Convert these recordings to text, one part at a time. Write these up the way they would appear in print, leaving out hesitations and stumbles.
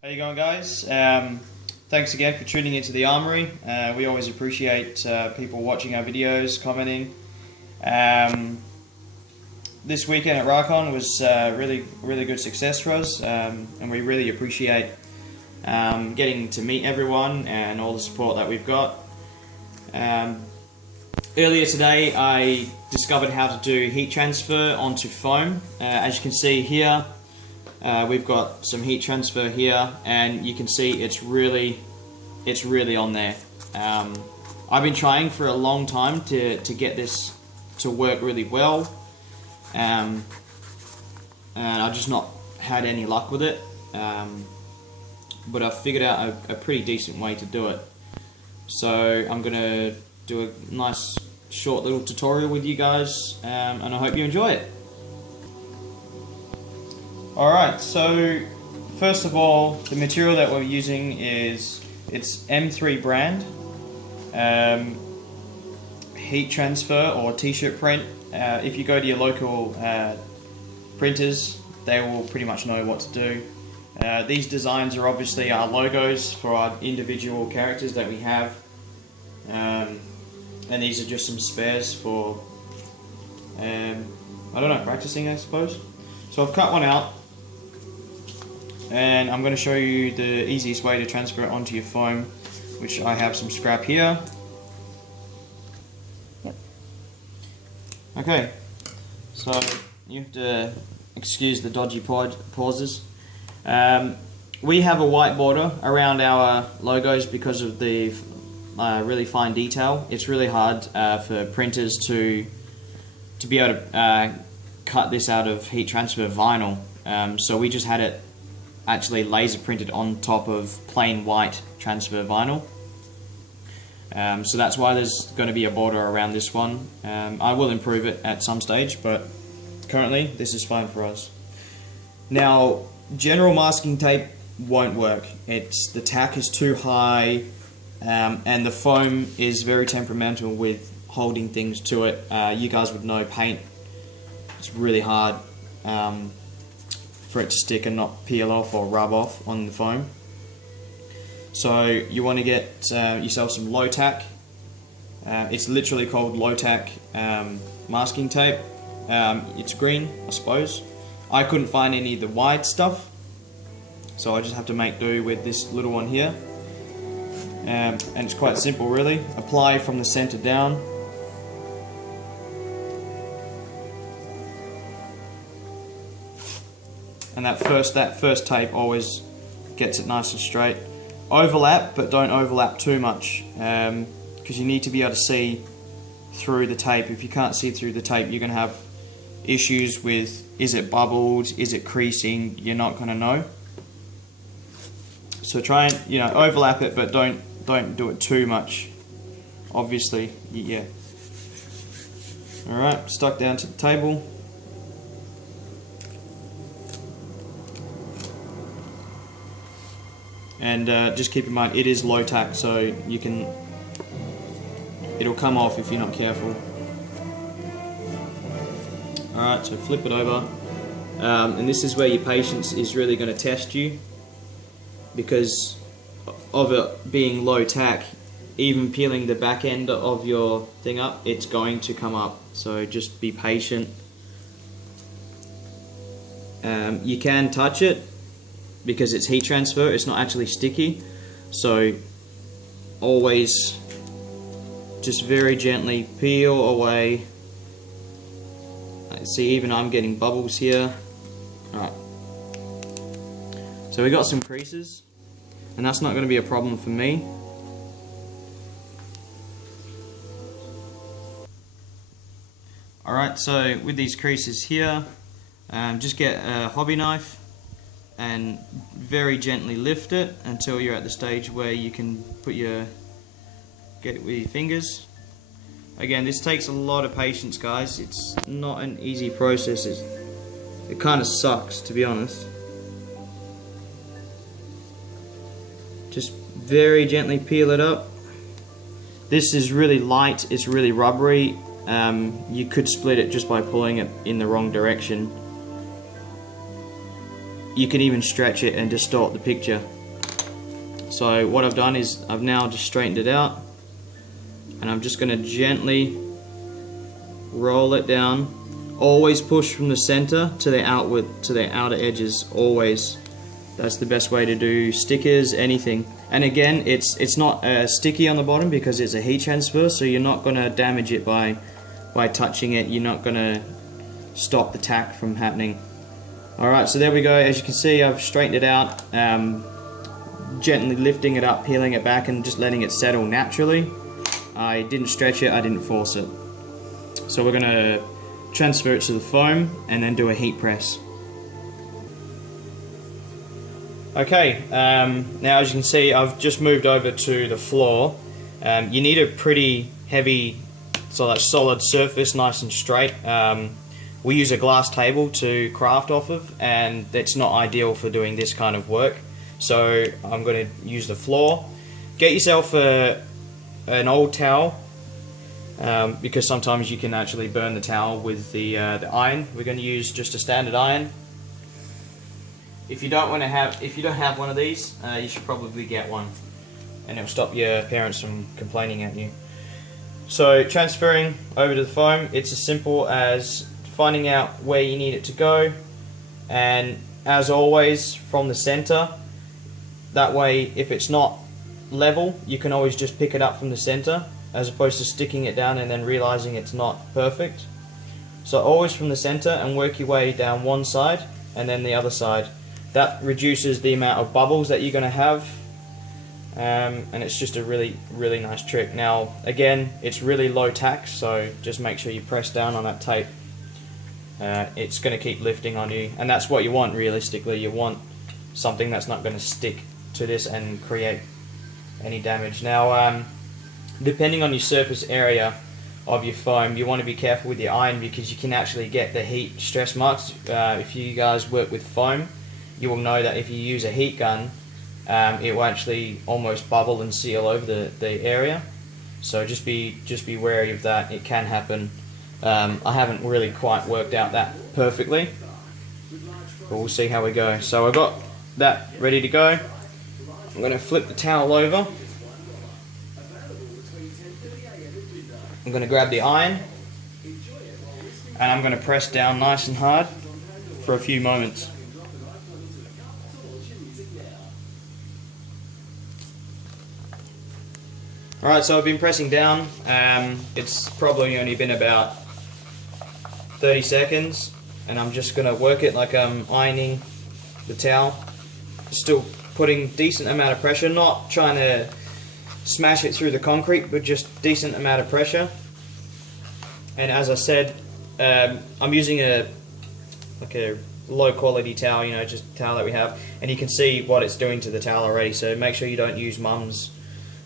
How you going, guys? Thanks again for tuning into the Armory. We always appreciate people watching our videos, commenting. This weekend at Rikon was really good success for us, and we really appreciate getting to meet everyone and all the support that we've got. Earlier today I discovered how to do heat transfer onto foam. As you can see here, we've got some heat transfer here, and you can see it's really on there. I've been trying for a long time to get this to work really well, and I've just not had any luck with it, but I've figured out a pretty decent way to do it. So I'm gonna do a nice short little tutorial with you guys, and I hope you enjoy it. Alright, so first of all, the material that we're using it's M3 brand heat transfer or t-shirt print. If you go to your local printers, they will pretty much know what to do. These designs are obviously our logos for our individual characters that we have, and these are just some spares for I don't know, practicing, I suppose. So I've cut one out, and I'm going to show you the easiest way to transfer it onto your foam, which I have some scrap here. Yep. Okay, so you have to excuse the dodgy pauses. We have a white border around our logos because of the really fine detail. It's really hard for printers to be able to cut this out of heat transfer vinyl, so we just had it actually laser printed on top of plain white transfer vinyl. So that's why there's going to be a border around this one. I will improve it at some stage, but currently this is fine for us. Now, general masking tape won't work. The tack is too high, and the foam is very temperamental with holding things to it. You guys would know paint, it's really hard for it to stick and not peel off or rub off on the foam. So you want to get yourself some low tack. It's literally called low tack masking tape. It's green, I suppose. I couldn't find any of the white stuff, so I just have to make do with this little one here. And it's quite simple, really. Apply from the center down. And that first tape always gets it nice and straight. Overlap, but don't overlap too much, because you need to be able to see through the tape. If you can't see through the tape, you're going to have issues with, is it bubbled, is it creasing? You're not going to know. So try and, overlap it, but don't do it too much. Obviously, yeah. All right, stuck down to the table. And just keep in mind, it is low tack, so it'll come off if you're not careful. Alright, so flip it over. And this is where your patience is really going to test you, because of it being low tack, even peeling the back end of your thing up, it's going to come up. So just be patient. You can touch it, because it's heat transfer, it's not actually sticky, so always just very gently peel away. See, even I'm getting bubbles here. Alright, so we got some creases, and that's not going to be a problem for me. Alright, so with these creases here, just get a hobby knife and very gently lift it until you're at the stage where you can get it with your fingers. Again, this takes a lot of patience, guys. It's not an easy process. It kind of sucks, to be honest. Just very gently peel it up. This is really light, it's really rubbery. You could split it just by pulling it in the wrong direction. you can even stretch it and distort the picture. So what I've done is I've now just straightened it out, and I'm just going to gently roll it down. Always push from the center to the outer edges, always. That's the best way to do stickers, anything. And again, it's not sticky on the bottom because it's a heat transfer, so you're not going to damage it by touching it. You're not going to stop the tack from happening. Alright, so there we go. As you can see, I've straightened it out, gently lifting it up, peeling it back, and just letting it settle naturally. I didn't stretch it, I didn't force it. So we're going to transfer it to the foam and then do a heat press. Okay, now as you can see, I've just moved over to the floor. You need a pretty heavy, solid surface, nice and straight. We use a glass table to craft off of, and it's not ideal for doing this kind of work. So I'm going to use the floor. Get yourself an old towel, because sometimes you can actually burn the towel with the iron. We're going to use just a standard iron. If you don't have one of these, you should probably get one, and it'll stop your parents from complaining at you. So transferring over to the foam, it's as simple as finding out where you need it to go, and as always from the center. That way, if it's not level, you can always just pick it up from the center, as opposed to sticking it down and then realizing it's not perfect. So always from the center, and work your way down one side and then the other side. That reduces the amount of bubbles that you're going to have, and it's just a really nice trick. Now again, it's really low tax, so just make sure you press down on that tape. It's going to keep lifting on you, and that's what you want realistically. You want something that's not going to stick to this and create any damage. Now depending on your surface area of your foam, you want to be careful with your iron, because you can actually get the heat stress marks. If you guys work with foam, you will know that if you use a heat gun, it will actually almost bubble and seal over the area. So just be wary of that. It can happen. I haven't really quite worked out that perfectly, but we'll see how we go. So I've got that ready to go. I'm going to flip the towel over. I'm going to grab the iron, and I'm going to press down nice and hard for a few moments. Alright, so I've been pressing down. It's probably only been about 30 seconds, and I'm just going to work it like I'm ironing the towel. Still putting decent amount of pressure, not trying to smash it through the concrete, but just decent amount of pressure. And as I said, I'm using a low quality towel, just a towel that we have, and you can see what it's doing to the towel already. So make sure you don't use mum's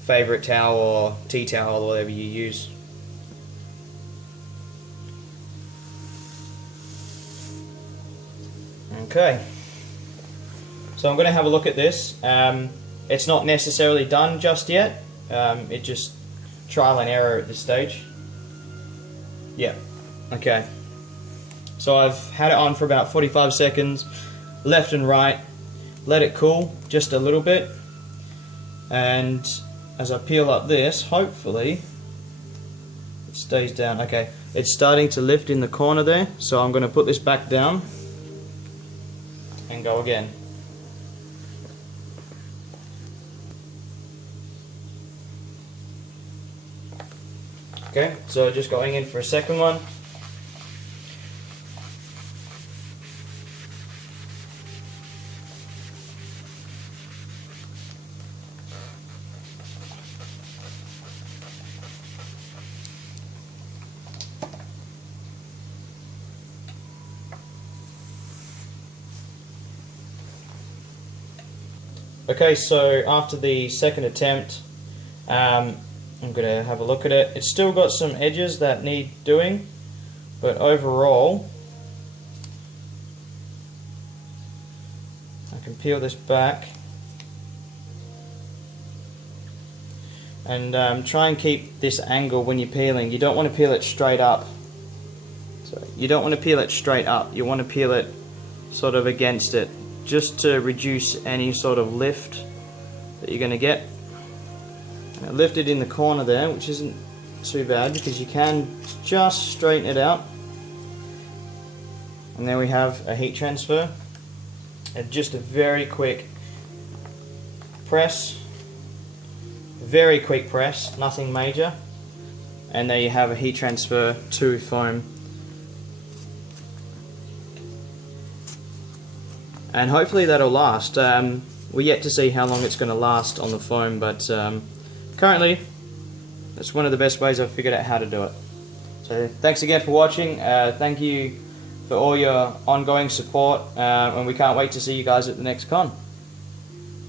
favourite towel or tea towel or whatever you use. Okay, so I'm going to have a look at this. It's not necessarily done just yet. It's just trial and error at this stage. Yeah, okay. So I've had it on for about 45 seconds, left and right, let it cool just a little bit, and as I peel up this, hopefully it stays down. Okay, it's starting to lift in the corner there, so I'm going to put this back down and go again. Okay, so just going in for a second one. Okay, so after the second attempt, I'm going to have a look at it. It's still got some edges that need doing, but overall, I can peel this back and try and keep this angle when you're peeling. You don't want to peel it straight up. So you don't want to peel it straight up. You want to peel it sort of against it, just to reduce any sort of lift that you're going to get. I lifted in the corner there, which isn't too bad because you can just straighten it out. And there we have a heat transfer, and just a very quick press, nothing major, and there you have a heat transfer to foam. And hopefully that'll last. We're yet to see how long it's going to last on the foam, but currently that's one of the best ways I've figured out how to do it. So thanks again for watching. Thank you for all your ongoing support, and we can't wait to see you guys at the next con.